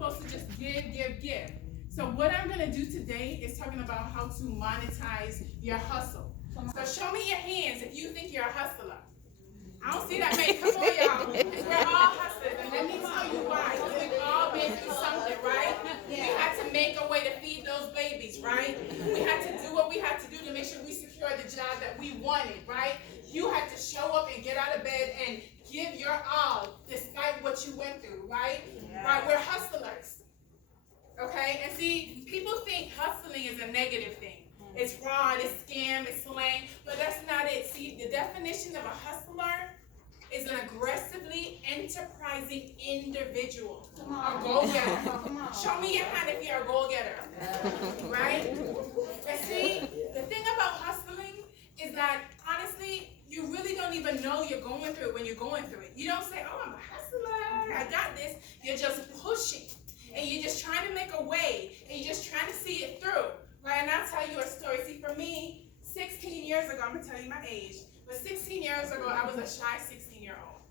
supposed to just give, give, give. So what I'm going to do today is talking about how to monetize your hustle. So show me your hands if you think you're a hustler. I don't see that many. Come on, y'all. We're all hustlers. And let me tell you why. We've all been through something, right? We had to make a way to feed those babies, right? We had to do what we had to do to make sure we secured the job that we wanted, right? You had to show up and get out of bed and give your all despite what you went through, right? Right? We're hustlers. Okay? And see, people think hustling is a negative thing. It's fraud, it's scam, it's slang, but that's not it. See, the definition of a hustler is an aggressively enterprising individual, a goal-getter. Show me your hand if you're a goal-getter, right? And see, the thing about hustling is that, honestly, you really don't even know you're going through it when you're going through it. You don't say, oh, I'm a hustler, I got this. You're just pushing, and you're just trying to make a way, and you're just trying to see it through. Right, and I'll tell you a story. See, for me, 16 years ago, I'm going to tell you my age, but 16 years ago, I was a shy 16-year-old.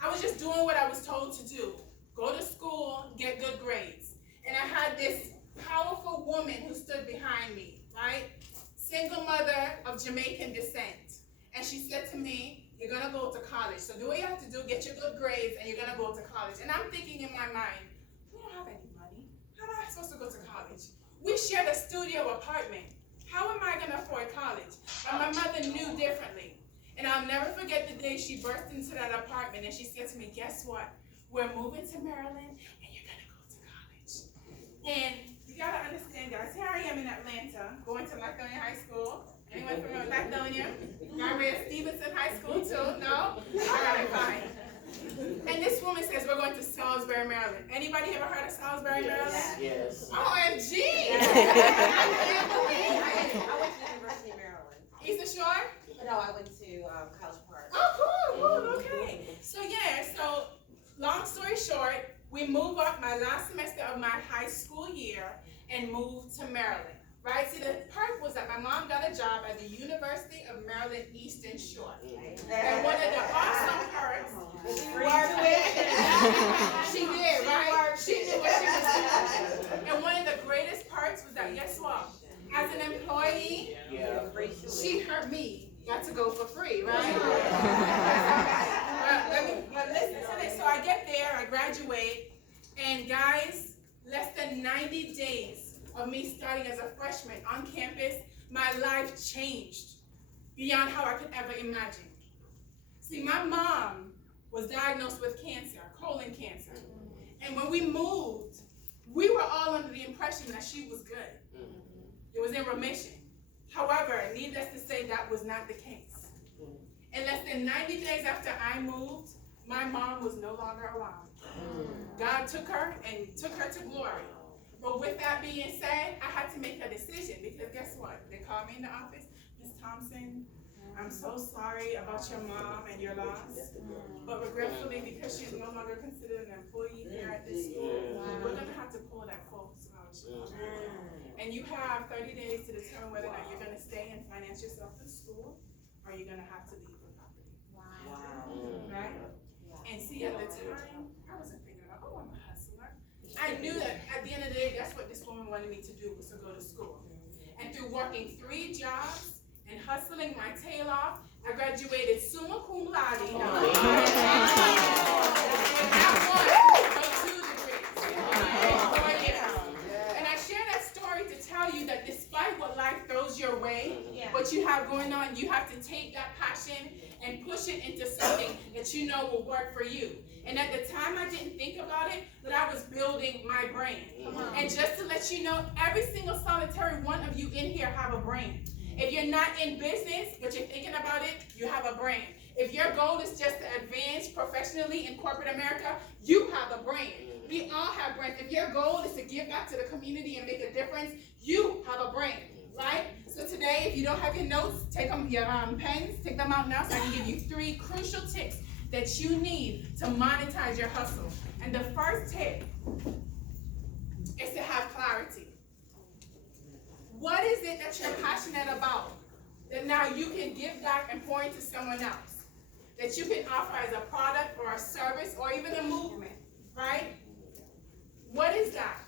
I was just doing what I was told to do. Go to school, get good grades. And I had this powerful woman who stood behind me, right? Single mother of Jamaican descent. And she said to me, you're going to go to college. So do what you have to do, get your good grades, and you're going to go to college. And I'm thinking in my mind, we don't have any money. How am I supposed to go to college? We shared a studio apartment. How am I going to afford college? But my mother knew differently. And I'll never forget the day she burst into that apartment and she said to me, guess what? We're moving to Maryland and you're going to go to college. And you got to understand, guys, here I am in Atlanta, going to Lithonia High School. Anyone from Lithonia? Maria Stevenson High School too? No? All right, fine. And this woman says we're going to Salisbury, Maryland. Anybody ever heard of Salisbury, Maryland? Yes. OMG! I went to the University of Maryland. Eastern Shore? No, I went to College Park. Oh, cool, okay. So long story short, we moved up my last semester of my high school year and moved to Maryland. Right? See, the perk was that my mom got a job at the University of Maryland Eastern Shore. And one of the awesome perks was she did, right? She knew what she was doing. And one of the greatest perks was that, guess what? As an employee, me, got to go for free, right? But listen to this. So I get there, I graduate, and guys, less than 90 days of me starting as a freshman on campus, my life changed beyond how I could ever imagine. See, my mom was diagnosed with cancer, colon cancer. And when we moved, we were all under the impression that she was good. It was in remission. However, needless to say, that was not the case. And less than 90 days after I moved, my mom was no longer around. God took her and took her to glory. But with that being said, I had to make a decision because guess what? They called me in the office, Ms. Thompson, I'm so sorry about your mom and your loss. But regretfully, because she's no longer considered an employee here at this school, we're going to have to pull that full scholarship. And you have 30 days to determine whether or not you're going to stay and finance yourself through school or you're going to have to leave the property. Right? And see, at the time, I wasn't figuring out, oh, I'm a hustler. I knew that at the end of the day, that's what this woman wanted me to do, was to go to school. And through working 3 jobs and hustling my tail off, I graduated summa cum laude. And I share that story to tell you that despite what life throws your way, what you have going on, you have to take that passion and push it into something that you know will work for you. And at the time, I didn't think about it, but I was building my brand. And just to let you know, every single solitary one of you in here have a brand. If you're not in business, but you're thinking about it, you have a brand. If your goal is just to advance professionally in corporate America, you have a brand. We all have brands. If your goal is to give back to the community and make a difference, you have a brand, right? So today, if you don't have your notes, take them, your pens, take them out now so I can give you 3 crucial tips that you need to monetize your hustle. And the first tip is to have clarity. What is it that you're passionate about that now you can give back and pour into someone else? That you can offer as a product or a service or even a movement, right? that?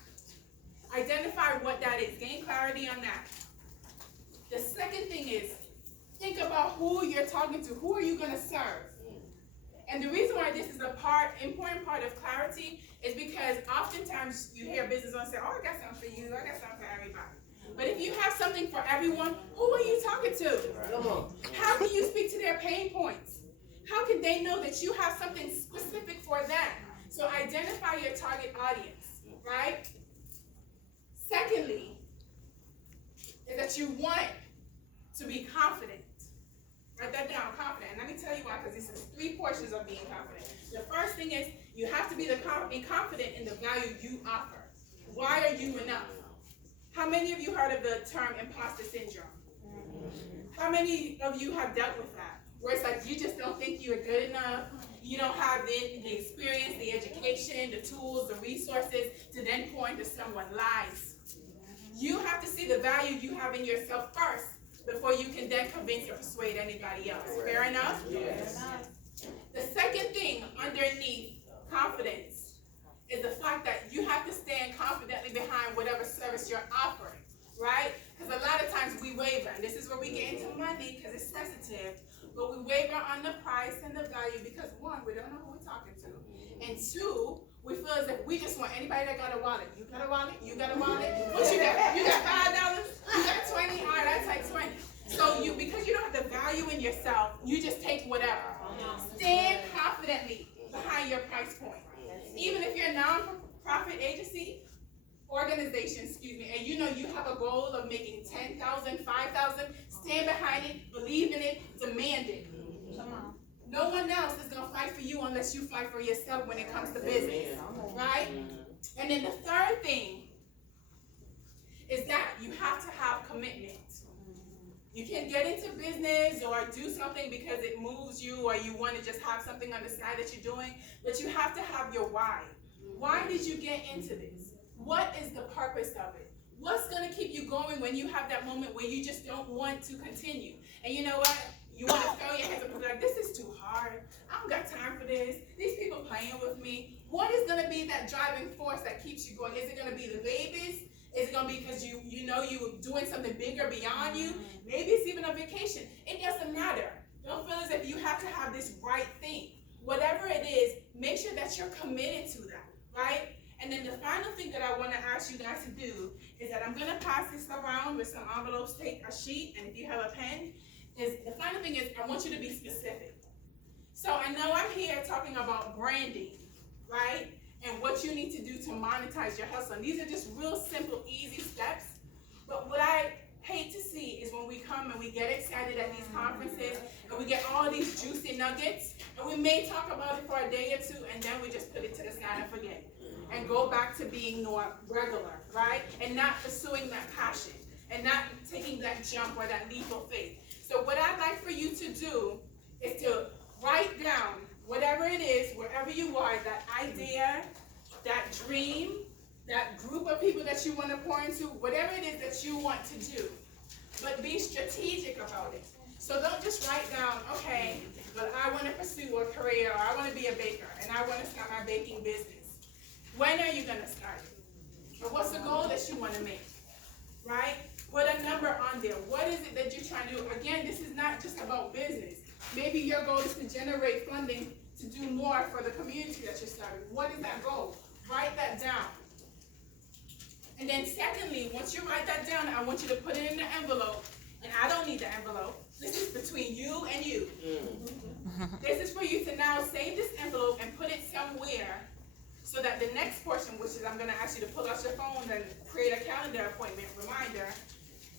Identify what that is. Gain clarity on that. The second thing is, think about who you're talking to. Who are you going to serve? And the reason why this is a important part of clarity is because oftentimes you hear business owners say, oh, I got something for you, I got something for everybody. But if you have something for everyone, who are you talking to? How can you speak to their pain points? How can they know that you have something specific for them? So identify your target audience, right? Secondly, is that you want to be confident. Write that down, confident. And let me tell you why, because this is 3 portions of being confident. The first thing is you have to be confident in the value you offer. Why are you enough? How many of you heard of the term imposter syndrome? How many of you have dealt with that? Where it's like you just don't think you're good enough. You don't have the experience, the education, the tools, the resources to then pour into someone's lives. You have to see the value you have in yourself first before you can then convince or persuade anybody else. Fair enough? Yes. The second thing underneath confidence is the fact that you have to stand confidently behind whatever service you're offering, right? Because a lot of times we waver, and this is where we get into money because it's sensitive, but we waver on the price and the value because 1, we don't know who we're talking to, and 2, we feel as if we just want anybody that got a wallet. You got a wallet? You got a wallet? What you got? You got $5? You got 20? All right, I take 20. So because you don't have the value in yourself, you just take whatever. Stand confidently behind your price point. Even if you're a non-profit organization, and you know you have a goal of making 10,000, 5,000, stand behind it, believe in it, demand it. No one else is going to fight for you unless you fight for yourself when it comes to business, right? And then the third thing is that you have to have commitment. You can get into business or do something because it moves you or you want to just have something on the side that you're doing, but you have to have your why. Why did you get into this? What is the purpose of it? What's going to keep you going when you have that moment where you just don't want to continue? And you know what? You want to throw your hands up and be like, this is too hard. I don't got time for this. These people playing with me. What is going to be that driving force that keeps you going? Is it going to be the babies? Is it going to be because you know you were doing something bigger beyond you? Maybe it's even a vacation. It doesn't matter. Don't feel as if you have to have this right thing. Whatever it is, make sure that you're committed to that, right? And then the final thing that I want to ask you guys to do is that I'm going to pass this around with some envelopes, take a sheet, and if you have a pen, is the final thing is I want you to be specific. So I know I'm here talking about branding, right? And what you need to do to monetize your hustle. And these are just real simple, easy steps. But what I hate to see is when we come and we get excited at these conferences and we get all these juicy nuggets and we may talk about it for a day or two and then we just put it to the side and forget it and go back to being more regular, right? And not pursuing that passion and not taking that jump or that leap of faith. So what I'd like for you to do is to write down whatever it is, wherever you are, that idea, that dream, that group of people that you want to pour into, whatever it is that you want to do. But be strategic about it. So don't just write down, okay, but I want to pursue a career, or I want to be a baker, and I want to start my baking business. When are you going to start it? Or what's the goal that you want to make? Right? Put a number on there. What is it that you're trying to do? Again, this is not just about business. Maybe your goal is to generate funding to do more for the community that you're starting. What is that goal? Write that down. And then secondly, once you write that down, I want you to put it in the envelope. And I don't need the envelope. This is between you and you. This is for you to now save this envelope and put it somewhere so that the next portion, which is I'm going to ask you to pull out your phone and create a calendar appointment reminder,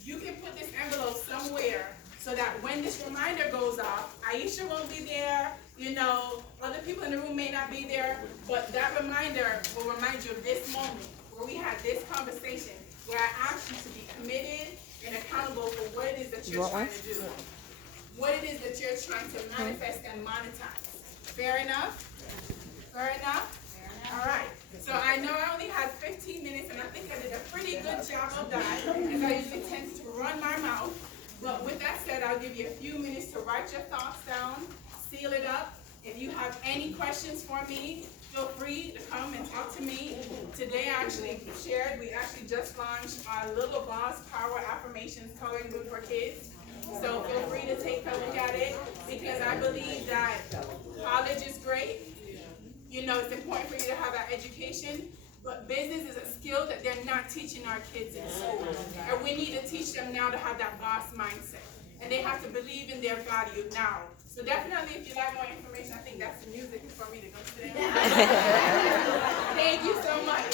you can put this envelope somewhere so that when this reminder goes off, Aisha won't be there, other people in the room may not be there, but that reminder will remind you of this moment where we had this conversation, where I asked you to be committed and accountable for what it is that you're trying to do, what it is that you're trying to manifest and monetize. Fair enough? Fair enough? All right. So I know I only had 15 minutes, and I think I did a pretty good job of that, because I usually tend to run my mouth. But with that said, I'll give you a few minutes to write your thoughts down, seal it up. If you have any questions for me, feel free to come and talk to me. Today I actually shared, we actually just launched our Little Boss Power Affirmations coloring book for kids. So feel free to take a look at it because I believe that college is great. You know, it's important for you to have that education, but business is a skill that they're not teaching our kids in school. And we need to teach them now to have that boss mindset. And they have to believe in their value now. So definitely, if you like more information, I think that's the music for me to go sit down. Thank you so much.